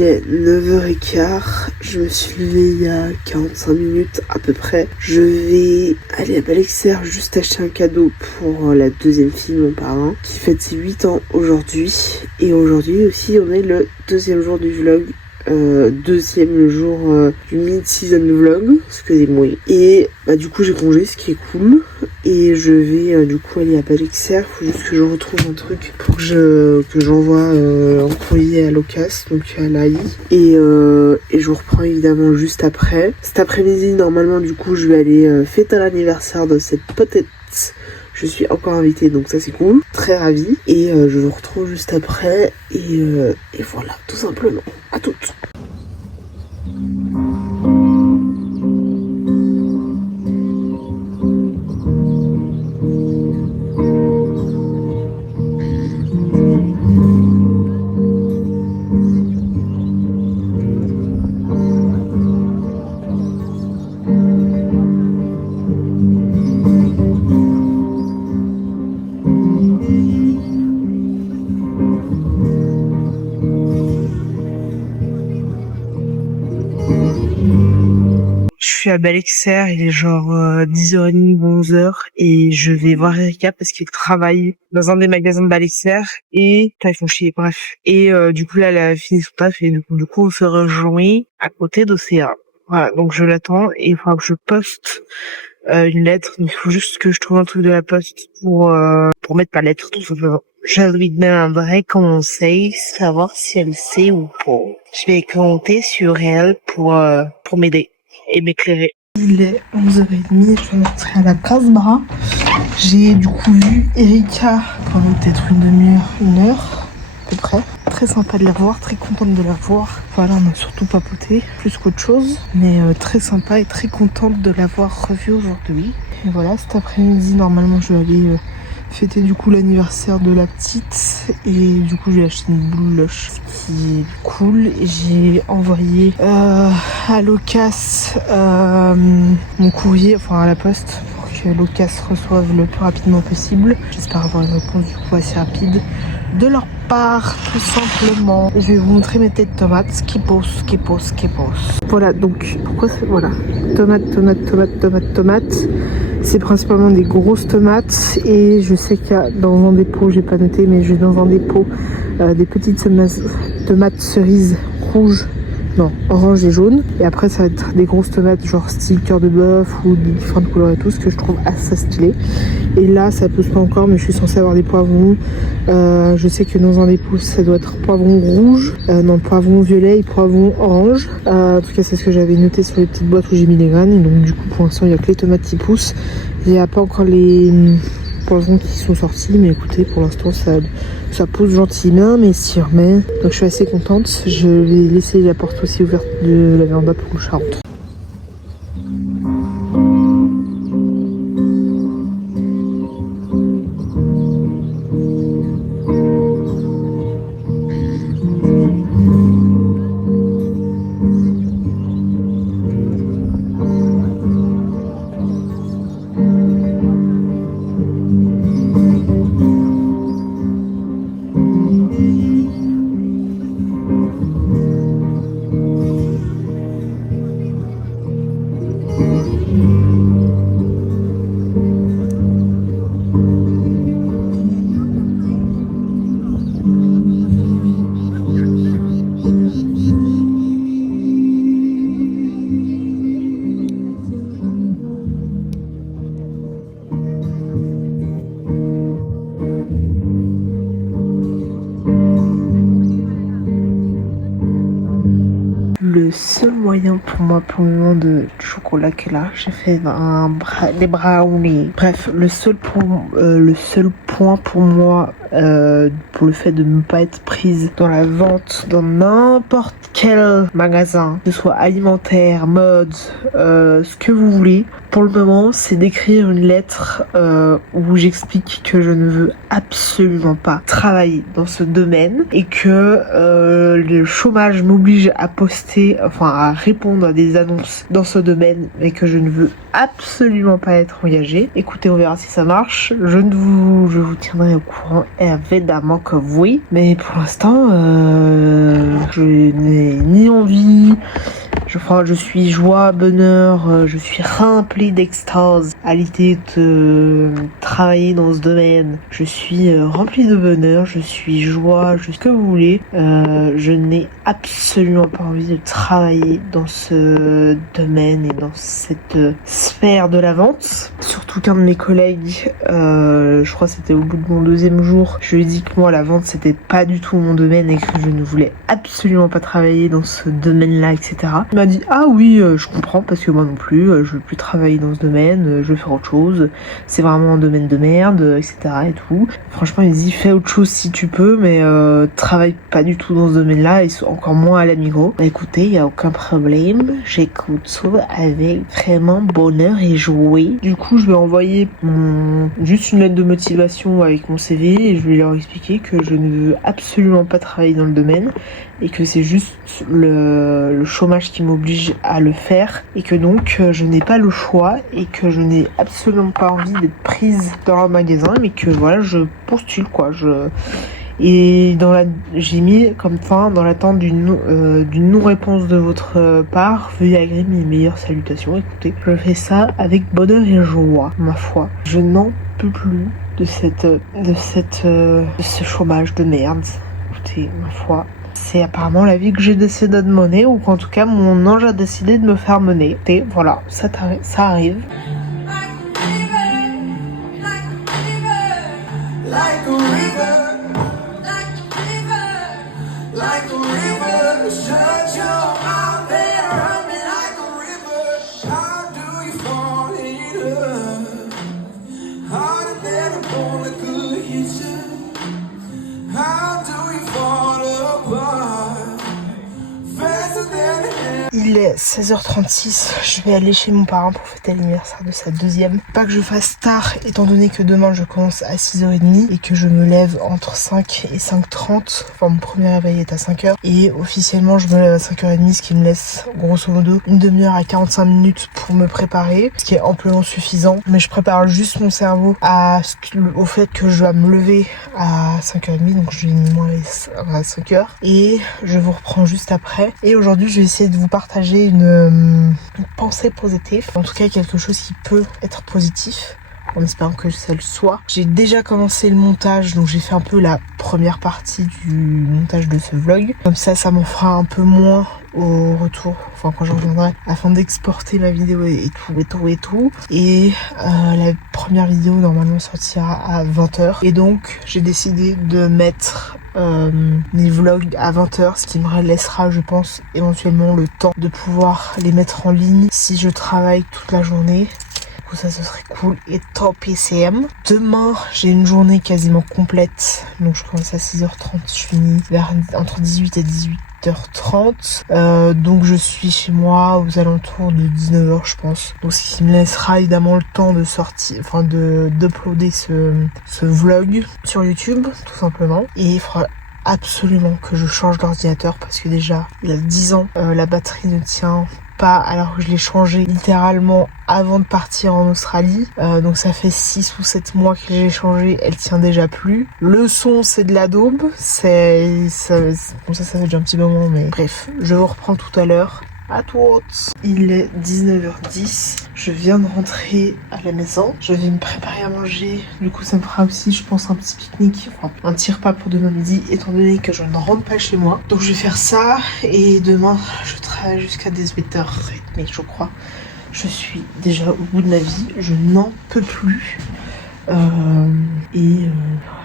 Il est 9h15, je me suis levée il y a 45 minutes à peu près. Je vais aller à Balexer juste acheter un cadeau pour la deuxième fille de mon parrain qui fête ses 8 ans aujourd'hui. Et aujourd'hui aussi on est le deuxième jour du vlog. Deuxième jour du mid-season vlog, excusez-moi. Et du coup j'ai congé, ce qui est cool. Et je vais du coup aller à Balexer. Faut juste que je retrouve un truc pour que j'envoie en courrier à Locas, donc à l'AI. Et je vous reprends évidemment juste après. Cet après-midi normalement du coup je vais aller fêter l'anniversaire de cette petite. Je suis encore invitée, donc ça c'est cool. Très ravie. Et je vous retrouve juste après. Et voilà, tout simplement. À toutes. Je suis à Balexer, il est genre 10h30, 11h et je vais voir Erika parce qu'il travaille dans un des magasins de Balexer et ils font chier, bref. Et du coup là elle a fini son taf et du coup on se rejoint à côté d'Océa. Voilà, donc je l'attends et il faudra que je poste une lettre. Donc il faut juste que je trouve un truc de la poste pour mettre ma lettre tout simplement. Je lui demanderai comment on sait, savoir si elle sait ou pas. Je vais compter sur elle pour m'aider et m'éclairer. Il est 11h30, je viens d'entrer à la Casbah. J'ai du coup vu Erika pendant peut-être une demi-heure, une heure à peu près. Très sympa de la voir, très contente de la voir. Voilà, on a surtout papoté plus qu'autre chose. Mais très sympa et très contente de l'avoir revue aujourd'hui. Et voilà, cet après-midi, normalement, je vais aller fêter du coup l'anniversaire de la petite. Et du coup, j'ai acheté une bouloche, ce qui est cool. Et j'ai envoyé à Locas mon courrier, enfin à la poste, pour que Locas reçoive le plus rapidement possible. J'espère avoir une réponse du coup assez rapide de leur part, tout simplement. Je vais vous montrer mes têtes de tomates qui posent. Voilà, donc pourquoi c'est... Voilà, tomates. C'est principalement des grosses tomates et je sais qu'il y a dans un dépôt, j'ai pas noté, mais j'ai dans un dépôt des petites tomates cerises rouges. Non, orange et jaune. Et après, ça va être des grosses tomates, genre style cœur de bœuf ou de différentes couleurs et tout, ce que je trouve assez stylé. Et là, ça pousse pas encore, mais je suis censée avoir des poivrons. Je sais que dans un dépôt, ça doit être poivron rouge, poivron violet et poivron orange. En tout cas, c'est ce que j'avais noté sur les petites boîtes où j'ai mis les graines. Et donc, du coup, pour l'instant, il n'y a que les tomates qui poussent. Il n'y a pas encore les poivrons qui sont sortis, mais écoutez, pour l'instant, ça pousse gentiment, mais sûrement. Donc je suis assez contente. Je vais laisser la porte aussi ouverte de la véranda pour que le chat rentre. Le seul moyen pour moi pour le moment de chocolat qu'elle a, j'ai fait des brownies. Bref, le seul point pour moi pour le fait de ne pas être prise dans la vente dans n'importe quel magasin, que ce soit alimentaire, mode, ce que vous voulez. Pour le moment, c'est d'écrire une lettre où j'explique que je ne veux absolument pas travailler dans ce domaine et que le chômage m'oblige à poster, enfin à répondre à des annonces dans ce domaine, mais que je ne veux absolument pas être engagée. Écoutez, on verra si ça marche. Je vous tiendrai au courant Évidemment que oui, mais pour l'instant, je n'ai ni envie. Je suis joie, bonheur, je suis remplie d'extase à l'idée de travailler dans ce domaine. Je suis remplie de bonheur, je suis joie, je suis ce que vous voulez. Je n'ai absolument pas envie de travailler dans ce domaine et dans cette sphère de la vente. Surtout qu'un de mes collègues, je crois que c'était au bout de mon 2e jour, je lui ai dit que moi la vente c'était pas du tout mon domaine et que je ne voulais absolument pas travailler dans ce domaine-là, etc. Il m'a dit ah oui, je comprends parce que moi non plus, je veux plus travailler dans ce domaine, je veux faire autre chose. C'est vraiment un domaine de merde, etc. et tout. Franchement, il me dit fais autre chose si tu peux, mais travaille pas du tout dans ce domaine-là et encore moins à l'Amigo. Bah écoutez, il y a aucun problème, j'écoute ça avec vraiment bonheur et joie. Du coup, je vais envoyer juste une lettre de motivation avec mon CV et je vais leur expliquer que je ne veux absolument pas travailler dans le domaine et que c'est juste le chômage qui m'oblige à le faire et que donc je n'ai pas le choix et que je n'ai absolument pas envie d'être prise dans un magasin, mais que voilà, je postule quoi. Et j'ai mis comme fin dans l'attente d'une non-réponse de votre part, veuillez agréer mes meilleures salutations. Écoutez, je fais ça avec bonheur et joie, ma foi. Je n'en peux plus de ce chômage de merde. Écoutez, ma foi. C'est apparemment la vie que j'ai décidé de mener, ou qu'en tout cas mon ange a décidé de me faire mener. Et voilà, ça arrive. Il est 16h36, je vais aller chez mon parrain pour fêter l'anniversaire de sa 2e. Pas que je fasse tard, étant donné que demain je commence à 6h30 et que je me lève entre 5 et 5h30. Enfin, mon premier réveil est à 5h. Et officiellement, je me lève à 5h30, ce qui me laisse grosso modo une demi-heure à 45 minutes pour me préparer, ce qui est amplement suffisant. Mais je prépare juste mon cerveau au fait que je dois me lever à 5h30, donc je vais mis moins à 5h. Et je vous reprends juste après. Et aujourd'hui, je vais essayer de vous partager une pensée positive, en tout cas quelque chose qui peut être positif, en espérant que ça le soit. J'ai déjà commencé le montage, donc j'ai fait un peu la première partie du montage de ce vlog. Comme ça m'en fera un peu moins au retour, enfin quand je reviendrai, afin d'exporter ma vidéo et tout. Et la première vidéo normalement sortira à 20h. Et donc j'ai décidé de mettre mes vlogs à 20h, ce qui me laissera, je pense, éventuellement le temps de pouvoir les mettre en ligne si je travaille toute la journée. Ça, ce serait cool et top PCM. Demain, j'ai une journée quasiment complète. Donc, je commence à 6h30. Je finis entre 18 et 18h30. Donc, je suis chez moi aux alentours de 19h, je pense. Donc, ce qui me laissera évidemment le temps de sortir, enfin, d'uploader ce vlog sur YouTube, tout simplement. Et il faudra absolument que je change d'ordinateur parce que déjà, il a 10 ans. La batterie ne tient pas, alors que je l'ai changé littéralement avant de partir en Australie. Donc ça fait 6 ou 7 mois que j'ai changé, elle tient déjà plus. Le son, c'est de la daube. Bon, ça fait déjà un petit moment, mais bref, je vous reprends tout à l'heure. À toutes. Il est 19h10. Je viens de rentrer à la maison. Je vais me préparer à manger. Du coup, ça me fera aussi, je pense, un petit pique-nique. Enfin, un petit repas pour demain midi, étant donné que je ne rentre pas chez moi. Donc, je vais faire ça. Et demain, je travaille jusqu'à 18h30, je crois. Je suis déjà au bout de ma vie. Je n'en peux plus.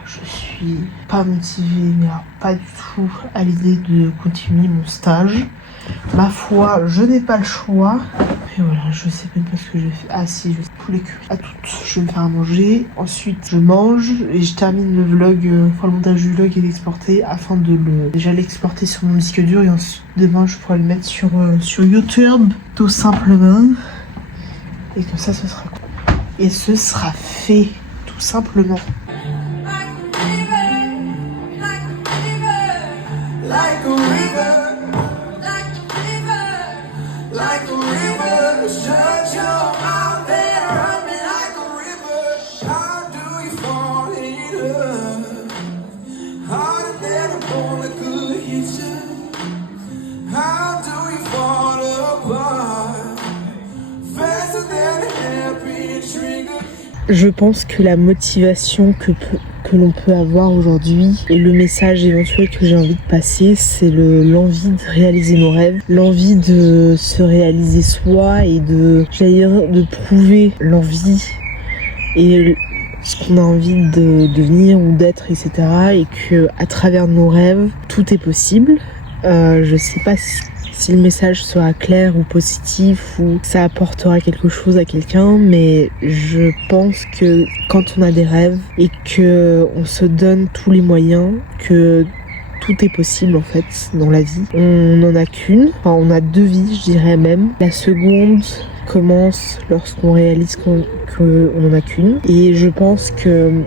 Je suis pas motivée, mais alors pas du tout à l'idée de continuer mon stage. Ma foi, je n'ai pas le choix. Et voilà, je sais même pas ce que je fais. Ah si, je vais poulet cuit à toutes. Je vais me faire à manger. Ensuite, je mange et je termine le vlog, enfin le montage du vlog et l'exporter afin de déjà l'exporter sur mon disque dur et ensuite demain je pourrai le mettre sur YouTube, tout simplement. Et comme ça, ce sera cool. Et ce sera fait, tout simplement. Je pense que la motivation que l'on peut avoir aujourd'hui et le message éventuel que j'ai envie de passer, c'est l'envie de réaliser nos rêves, l'envie de se réaliser soi et de prouver l'envie et ce qu'on a envie de devenir ou d'être, etc. Et que à travers nos rêves, tout est possible. Je sais pas si le message sera clair ou positif ou ça apportera quelque chose à quelqu'un, mais je pense que quand on a des rêves et que on se donne tous les moyens, que tout est possible en fait dans la vie. On n'en a qu'une, enfin on a 2 vies, je dirais même. La seconde commence lorsqu'on réalise qu'on n'en a qu'une. Et je pense que,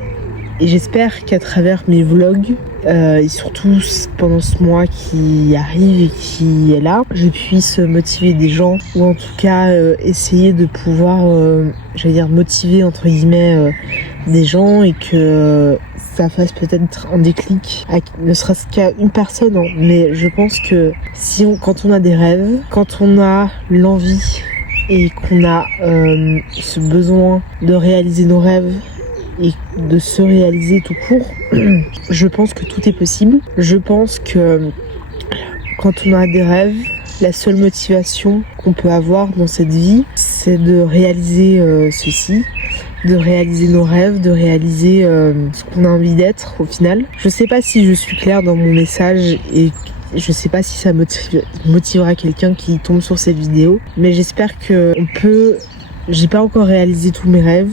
et j'espère qu'à travers mes vlogs, et surtout pendant ce mois qui arrive et qui est là, je puisse motiver des gens ou en tout cas essayer de pouvoir, motiver entre guillemets des gens et que ça fasse peut-être un déclic, ne serait-ce qu'à une personne, hein. Mais je pense que quand on a des rêves, quand on a l'envie et qu'on a ce besoin de réaliser nos rêves et de se réaliser tout court, je pense que tout est possible. Je pense que quand on a des rêves, la seule motivation qu'on peut avoir dans cette vie, c'est de réaliser ceci, de réaliser nos rêves, de réaliser ce qu'on a envie d'être au final. Je sais pas si je suis claire dans mon message et je sais pas si ça motivera quelqu'un qui tombe sur cette vidéo, mais j'espère que j'ai pas encore réalisé tous mes rêves,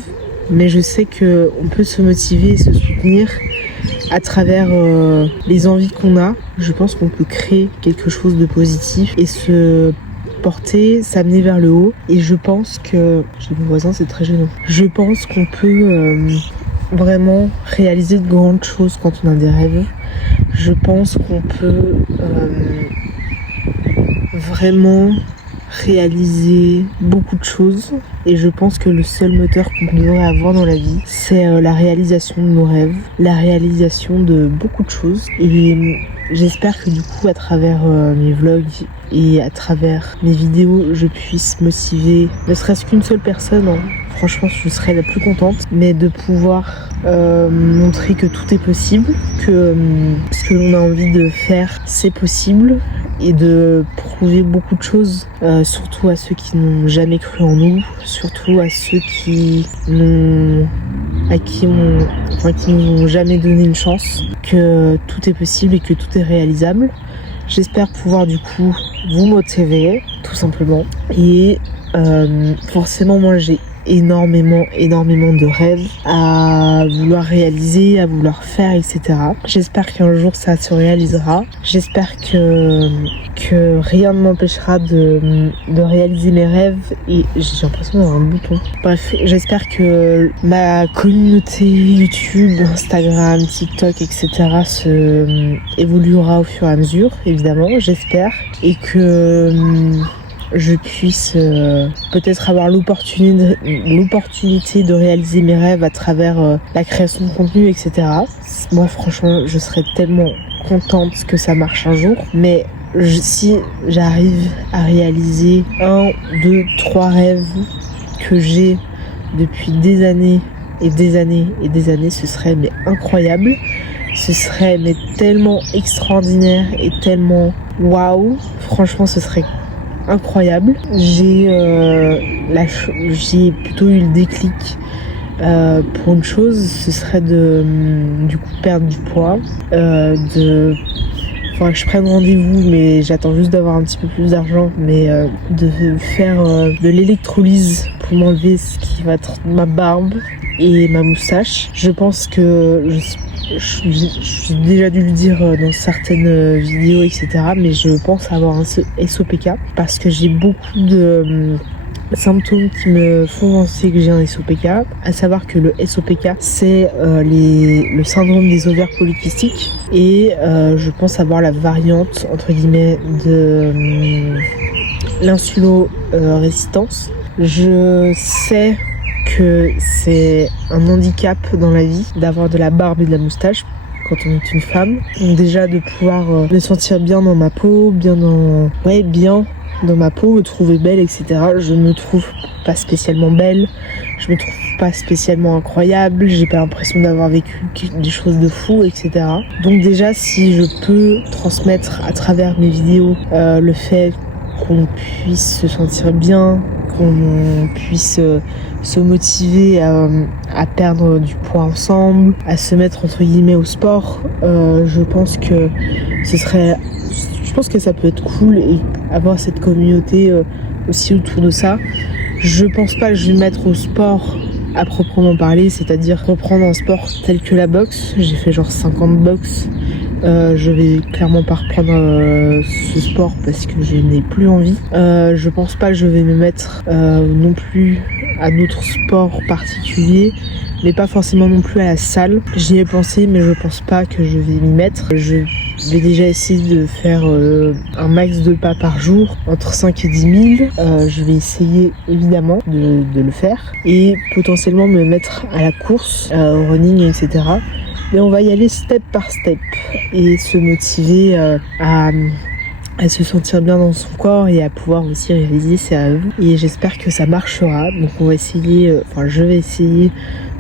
mais je sais que on peut se motiver et se soutenir à travers les envies qu'on a. Je pense qu'on peut créer quelque chose de positif et se porter, s'amener vers le haut. Et je pense que... J'ai mon voisin, c'est très gênant. Je pense qu'on peut vraiment réaliser de grandes choses quand on a des rêves. Je pense qu'on peut vraiment réaliser beaucoup de choses et je pense que le seul moteur qu'on devrait avoir dans la vie, c'est la réalisation de nos rêves, la réalisation de beaucoup de choses. Et j'espère que du coup à travers mes vlogs et à travers mes vidéos, je puisse motiver ne serait-ce qu'une seule personne, hein. Franchement, je serais la plus contente, mais de pouvoir montrer que tout est possible, que ce que l'on a envie de faire, c'est possible, et de prouver beaucoup de choses, surtout à ceux qui n'ont jamais cru en nous, surtout à ceux qui nous n'ont jamais donné une chance, que tout est possible et que tout est réalisable. J'espère pouvoir du coup vous motiver, tout simplement. Et forcément, moi j'ai énormément de rêves à vouloir réaliser, à vouloir faire, etc. J'espère qu'un jour ça se réalisera. J'espère que rien ne m'empêchera de réaliser mes rêves et j'ai l'impression d'avoir un bouton. Bref, j'espère que ma communauté YouTube, Instagram, TikTok, etc. évoluera au fur et à mesure, évidemment, j'espère. Et que je puisse peut-être avoir l'opportunité de réaliser mes rêves à travers la création de contenu, etc. Moi, franchement, je serais tellement contente que ça marche un jour. Mais si j'arrive à réaliser 1, 2, 3 rêves que j'ai depuis des années et des années et des années, ce serait incroyable. Ce serait tellement extraordinaire et tellement waouh. Franchement, ce serait incroyable. J'ai plutôt eu le déclic pour une chose, ce serait du coup perdre du poids, faudrait que je prenne rendez-vous, mais j'attends juste d'avoir un petit peu plus d'argent, mais de faire de l'électrolyse pour m'enlever ce qui va être ma barbe et ma moustache. Je pense que j'ai déjà dû le dire dans certaines vidéos, etc. Mais je pense avoir un SOPK parce que j'ai beaucoup de symptômes qui me font penser que j'ai un SOPK, à savoir que le SOPK c'est le syndrome des ovaires polykystiques et je pense avoir la variante entre guillemets de l'insulo-résistance. Je sais que c'est un handicap dans la vie d'avoir de la barbe et de la moustache quand on est une femme. Donc déjà de pouvoir me sentir bien dans ma peau, bien dans ma peau, me trouver belle, etc. Je me trouve pas spécialement belle, je me trouve pas spécialement incroyable, j'ai pas l'impression d'avoir vécu des choses de fou, etc. Donc déjà, si je peux transmettre à travers mes vidéos le fait qu'on puisse se sentir bien, qu'on puisse se motiver à perdre du poids ensemble, à se mettre entre guillemets au sport, je pense que ça peut être cool et avoir cette communauté aussi autour de ça. Je pense pas que je vais me mettre au sport à proprement parler, c'est-à-dire reprendre un sport tel que la boxe. J'ai fait genre 50 boxe. Je vais clairement pas reprendre ce sport parce que je n'ai plus envie. Je pense pas que je vais me mettre non plus à d'autres sports particuliers, mais pas forcément non plus à la salle. J'y ai pensé, mais je pense pas que je vais m'y mettre. Je vais déjà essayer de faire un max de pas par jour, entre 5 et 10 000. Je vais essayer évidemment de le faire et potentiellement me mettre à la course, au running, etc. Mais on va y aller step par step et se motiver à se sentir bien dans son corps et à pouvoir aussi réaliser ses rêves. Et j'espère que ça marchera. Donc on va essayer, je vais essayer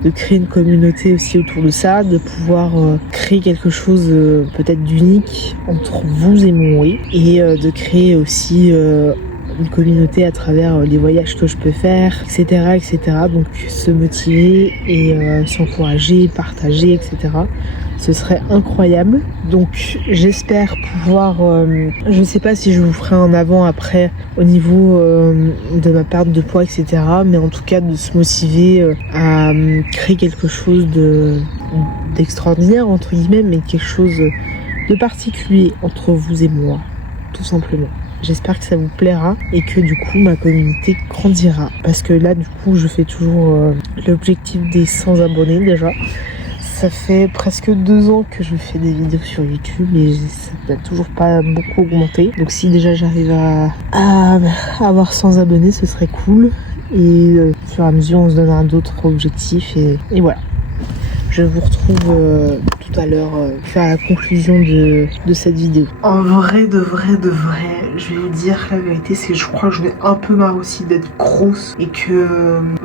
de créer une communauté aussi autour de ça, de pouvoir créer quelque chose peut-être d'unique entre vous et moi, et de créer aussi une communauté à travers les voyages que je peux faire, etc., etc. Donc se motiver et s'encourager, partager, etc. Ce serait incroyable. Donc j'espère pouvoir, je sais pas si je vous ferai un avant-après au niveau de ma perte de poids, etc. Mais en tout cas de se motiver à créer quelque chose d'extraordinaire entre guillemets, mais quelque chose de particulier entre vous et moi, tout simplement. J'espère que ça vous plaira et que du coup ma communauté grandira. Parce que là du coup je fais toujours l'objectif des 100 abonnés déjà. Ça fait presque 2 ans que je fais des vidéos sur YouTube et ça n'a toujours pas beaucoup augmenté. Donc si déjà j'arrive à avoir 100 abonnés, ce serait cool. Et au fur et à mesure on se donnera d'autres objectifs et voilà. Je vous retrouve tout à l'heure pour faire la conclusion de cette vidéo. En vrai, de vrai, je vais vous dire la vérité, c'est que je crois que j'en ai un peu marre aussi d'être grosse et que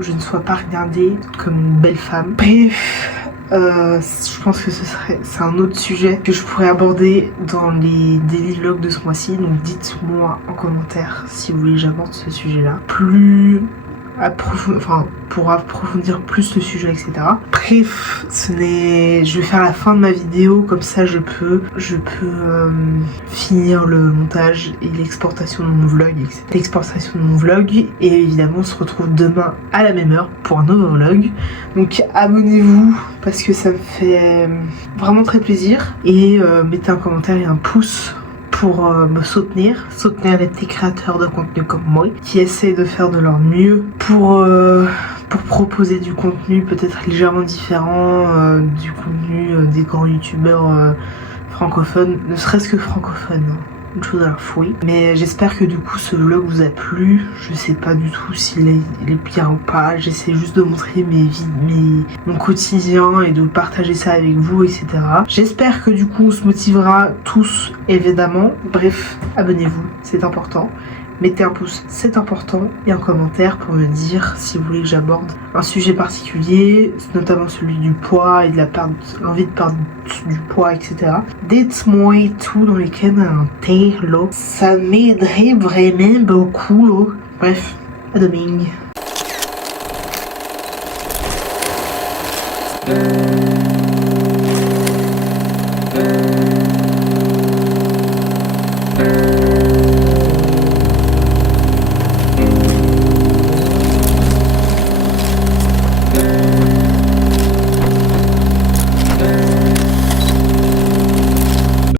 je ne sois pas regardée comme une belle femme. Bref, je pense que c'est un autre sujet que je pourrais aborder dans les daily vlogs de ce mois-ci. Donc dites-moi en commentaire si vous voulez que j'aborde ce sujet-là. Pour approfondir plus le sujet, etc. Bref, je vais faire la fin de ma vidéo, comme ça je peux finir le montage et l'exportation de mon vlog, et évidemment on se retrouve demain à la même heure pour un nouveau vlog. Donc abonnez-vous parce que ça me fait vraiment très plaisir, et mettez un commentaire et un pouce pour me soutenir les petits créateurs de contenu comme moi qui essayent de faire de leur mieux pour proposer du contenu peut-être légèrement différent du contenu des grands youtubeurs francophones, ne serait-ce que francophones, hein. Une chose à la fouille. Mais j'espère que du coup ce vlog vous a plu. Je sais pas du tout s'il est bien ou pas. J'essaie juste de montrer mon quotidien et de partager ça avec vous, etc. J'espère que du coup on se motivera tous, évidemment. Bref, abonnez-vous, c'est important. Mettez un pouce, c'est important, et un commentaire pour me dire si vous voulez que j'aborde un sujet particulier, notamment celui du poids et de l'envie de perdre du poids, etc. Dites-moi tout dans les commentaires, là. Ça m'aiderait vraiment beaucoup, là. Bref, à demain.